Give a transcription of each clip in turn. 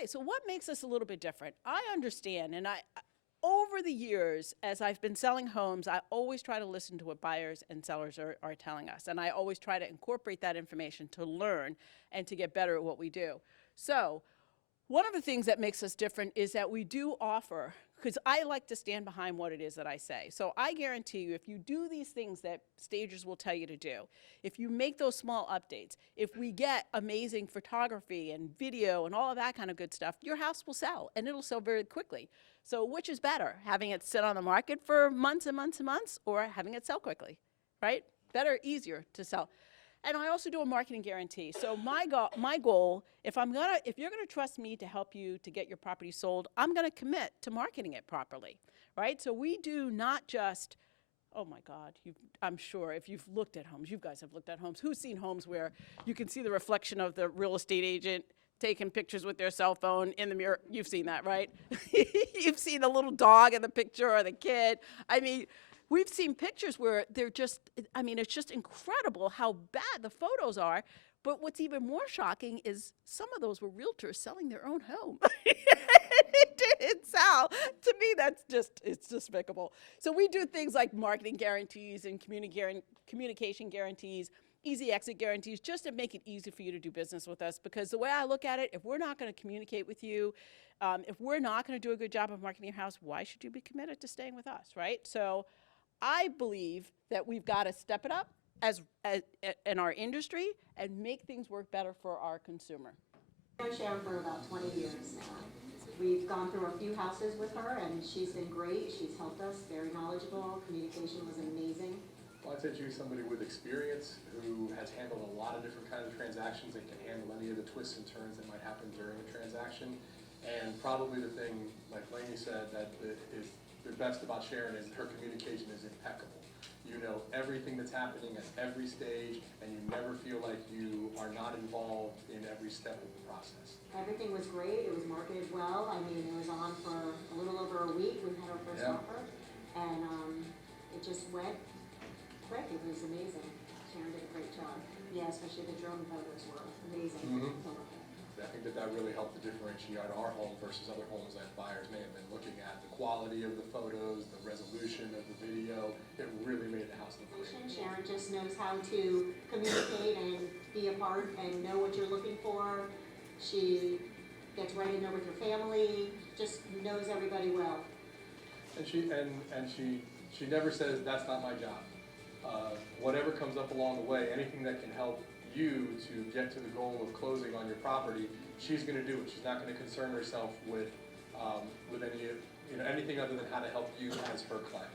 Okay, so what makes us a little bit different? I understand, and over the years, as I've been selling homes, I always try to listen to what buyers and sellers are telling us, and I always try to incorporate that information to learn and to get better at what we do. So one of the things that makes us different is that we do offer, because I like to stand behind what it is that I say. So I guarantee you, if you do these things that stagers will tell you to do, if you make those small updates, if we get amazing photography and video and all of that kind of good stuff, your house will sell, and it'll sell very quickly. So which is better, having it sit on the market for months and months and months, or having it sell quickly, right? Better, easier to sell. And I also do a marketing guarantee. So my goal, if you're gonna trust me to help you to get your property sold, I'm gonna commit to marketing it properly, right? So we do not just, oh my God, I'm sure if you've looked at homes, you guys have looked at homes. Who's seen homes where you can see the reflection of the real estate agent taking pictures with their cell phone in the mirror? You've seen that, right? You've seen the little dog in the picture or the kid. I mean, we've seen pictures where they're just, I mean, it's just incredible how bad the photos are. But what's even more shocking is some of those were realtors selling their own home. It didn't sell. To me, it's despicable. So we do things like marketing guarantees and communication guarantees, easy exit guarantees, just to make it easy for you to do business with us. Because the way I look at it, if we're not going to communicate with you, if we're not going to do a good job of marketing your house, why should you be committed to staying with us, right? So I believe that we've got to step it up as in our industry and make things work better for our consumer. I've known Sharon for about 20 years now. We've gone through a few houses with her, and she's been great. She's helped us, very knowledgeable. Communication was amazing. Well, I'd say she's somebody with experience who has handled a lot of different kinds of transactions and can handle any of the twists and turns that might happen during a transaction. And probably the thing, like Lainey said, that is the best about Sharon is her communication is impeccable. You know everything that's happening at every stage, and you never feel like you are not involved in every step of the process. Everything was great. It was marketed well. I mean, it was on for a little over a week. We had our first offer, and it just went quick. It was amazing. Sharon did a great job. Yeah, especially the drone photos were amazing. Mm-hmm. I think that really helped to differentiate our home versus other homes that buyers may have been looking at. The quality of the photos, the resolution of the video, it really made the house look great. Sharon just knows how to communicate and be a part and know what you're looking for. She gets right in there with your family, just knows everybody well. And she never says, that's not my job. Whatever comes up along the way, anything that can help you to get to the goal of closing on your property, she's going to do it. She's not going to concern herself with anything other than how to help you as her client.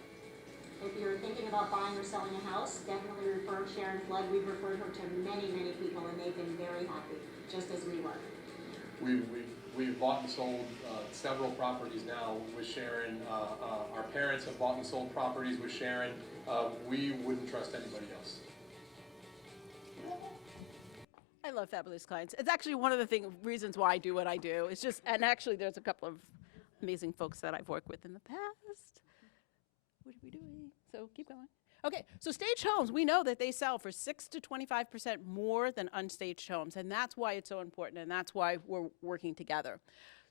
If you're thinking about buying or selling a house, definitely refer Sharon Flood. We've referred her to many, many people, and they've been very happy, just as we were. We've bought and sold several properties now with Sharon. Our parents have bought and sold properties with Sharon. We wouldn't trust anybody else. I love fabulous clients. It's actually one of the reasons why I do what I do. It's just, and actually there's a couple of amazing folks that I've worked with in the past. What are we doing? So keep going. Okay, so staged homes, we know that they sell for 6 to 25% more than unstaged homes, and that's why it's so important, and that's why we're working together.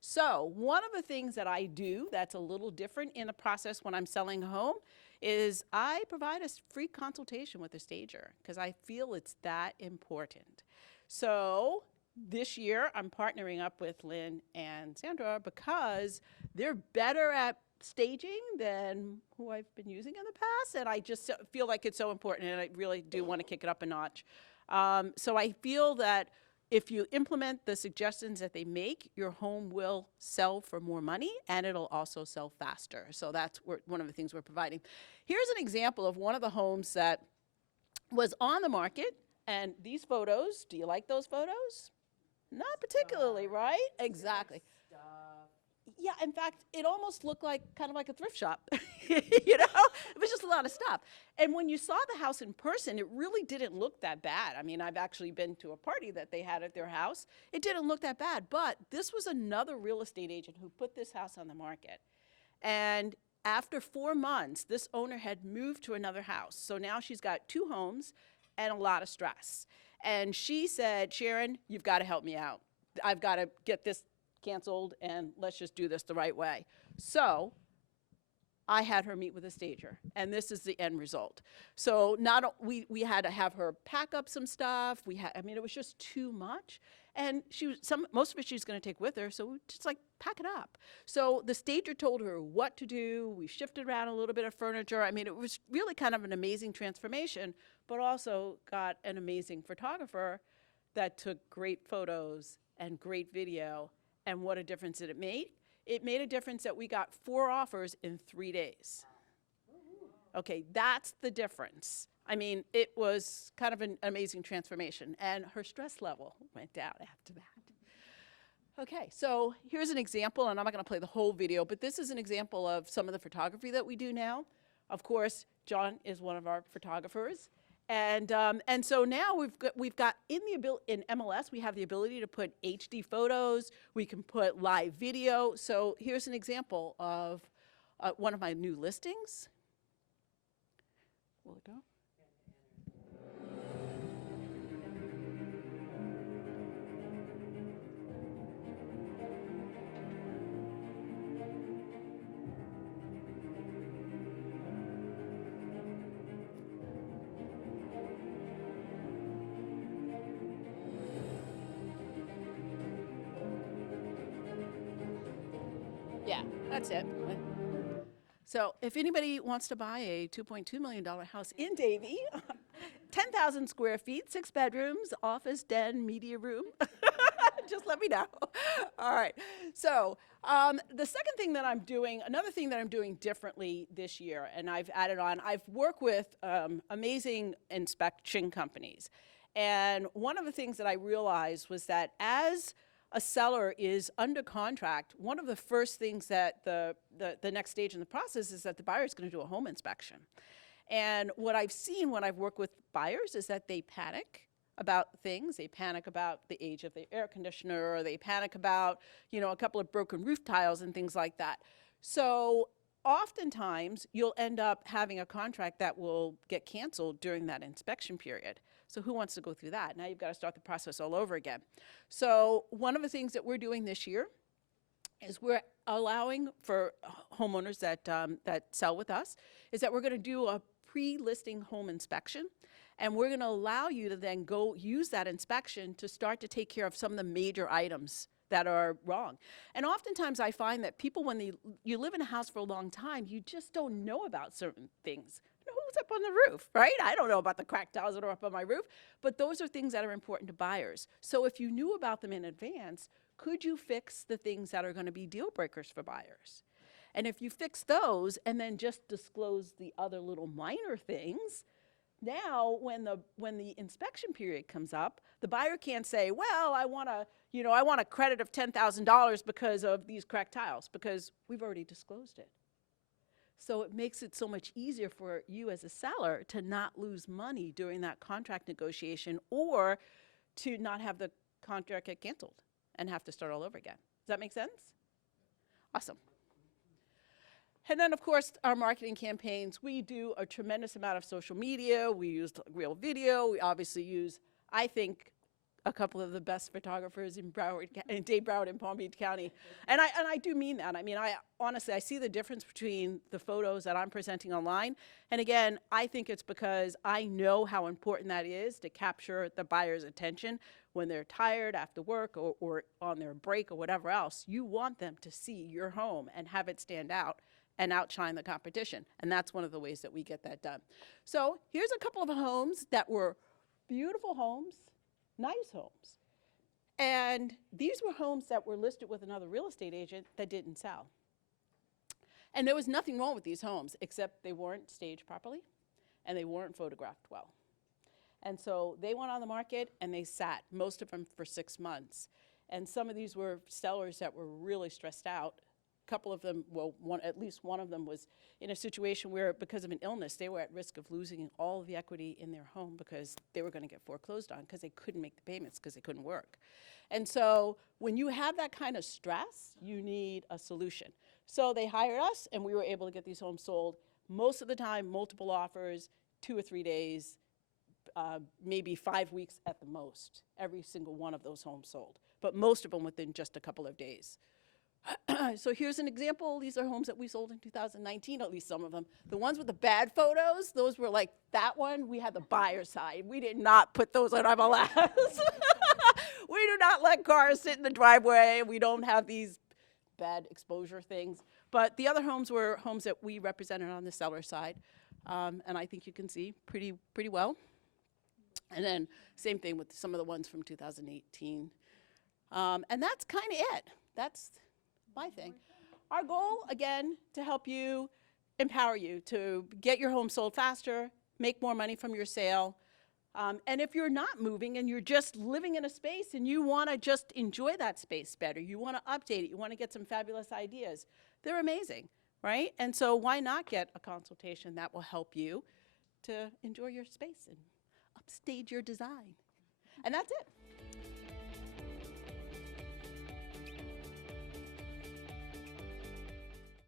So one of the things that I do that's a little different in the process when I'm selling a home is I provide a free consultation with a stager because I feel it's that important. So this year, I'm partnering up with Lynn and Sandra because they're better at staging than who I've been using in the past, and I just feel like it's so important, and I really do want to kick it up a notch. So I feel that if you implement the suggestions that they make, your home will sell for more money, and it'll also sell faster. So that's one of the things we're providing. Here's an example of one of the homes that was on the market. And these photos, do you like those photos? Not particularly, right? Exactly. Yeah, in fact, it almost looked like kind of like a thrift shop. You know, it was just a lot of stuff. And when you saw the house in person, it really didn't look that bad. I mean, I've actually been to a party that they had at their house. It didn't look that bad, but this was another real estate agent who put this house on the market. And after 4 months, this owner had moved to another house. So now she's got 2 homes and a lot of stress. And she said, Sharon, you've got to help me out. I've got to get this canceled, and let's just do this the right way. So I had her meet with a stager, and this is the end result. So we had to have her pack up some stuff. I mean, it was just too much, and most of it she's going to take with her. So we just like pack it up. So the stager told her what to do. We shifted around a little bit of furniture. I mean, it was really kind of an amazing transformation, but also got an amazing photographer that took great photos and great video. And what a difference did it make? It made a difference that we got 4 offers in 3 days. Okay, that's the difference. I mean, it was kind of an amazing transformation, and her stress level went down after that. Okay, so here's an example, and I'm not going to play the whole video, but this is an example of some of the photography that we do now. Of course, John is one of our photographers. And so now we've got in MLS, we have the ability to put HD photos. We can put live video. So here's an example of one of my new listings. Will it go? Yeah, that's it. So if anybody wants to buy a $2.2 million house in Davie, 10,000 square feet, 6 bedrooms, office, den, media room, just let me know. All right. So the second thing that I'm doing, another thing that I'm doing differently this year, and I've added on, I've worked with amazing inspection companies. And one of the things that I realized was that as a seller is under contract, one of the first things that the next stage in the process is that the buyer is going to do a home inspection. And what I've seen when I've worked with buyers is that they panic about things. They panic about the age of the air conditioner, or they panic about, a couple of broken roof tiles and things like that. So oftentimes you'll end up having a contract that will get canceled during that inspection period. So who wants to go through that? Now you've got to start the process all over again. So one of the things that we're doing this year is we're allowing for homeowners that sell with us is that we're going to do a pre-listing home inspection, and we're going to allow you to then go use that inspection to start to take care of some of the major items that are wrong. And oftentimes I find that people, when you live in a house for a long time, you just don't know about certain things. Who's up on the roof, right? I don't know about the cracked tiles that are up on my roof, but those are things that are important to buyers. So if you knew about them in advance, could you fix the things that are going to be deal breakers for buyers? And if you fix those and then just disclose the other little minor things, now when the inspection period comes up, the buyer can't say, well, I want a credit of $10,000 because of these cracked tiles, because we've already disclosed it. So it makes it so much easier for you as a seller to not lose money during that contract negotiation, or to not have the contract get canceled and have to start all over again. Does that make sense? Awesome. And then, of course, our marketing campaigns, we do a tremendous amount of social media. We use real video. We obviously use, I think, a couple of the best photographers in Dade, Broward, and Palm Beach County. And I do mean that. I mean, honestly, I see the difference between the photos that I'm presenting online. And again, I think it's because I know how important that is to capture the buyer's attention when they're tired after work, or on their break, or whatever else. You want them to see your home and have it stand out and outshine the competition. And that's one of the ways that we get that done. So here's a couple of homes that were beautiful homes, nice homes. And these were homes that were listed with another real estate agent that didn't sell. And there was nothing wrong with these homes, except they weren't staged properly and they weren't photographed well. And so they went on the market and they sat, most of them for 6 months. And some of these were sellers that were really stressed out. A couple of them, well, at least one of them was in a situation where, because of an illness, they were at risk of losing all of the equity in their home because they were going to get foreclosed on because they couldn't make the payments because they couldn't work. And so when you have that kind of stress, you need a solution. So they hired us, and we were able to get these homes sold. Most of the time, multiple offers, 2 or 3 days, maybe 5 weeks at the most, every single one of those homes sold. but most of them within just a couple of days. So here's an example. These are homes that we sold in 2019, at least some of them. The ones with the bad photos, those were like that one. We had the buyer side. We did not put those on MLS. We do not let cars sit in the driveway. We don't have these bad exposure things. But the other homes were homes that we represented on the seller side. And I think you can see pretty well. And then same thing with some of the ones from 2018. And that's kind of it. That's my thing. Our goal, again, to help you, empower you to get your home sold faster, make more money from your sale. And if you're not moving and you're just living in a space and you want to just enjoy that space better, you want to update it, you want to get some fabulous ideas, they're amazing, right? And so why not get a consultation that will help you to enjoy your space and upstage your design? And that's it.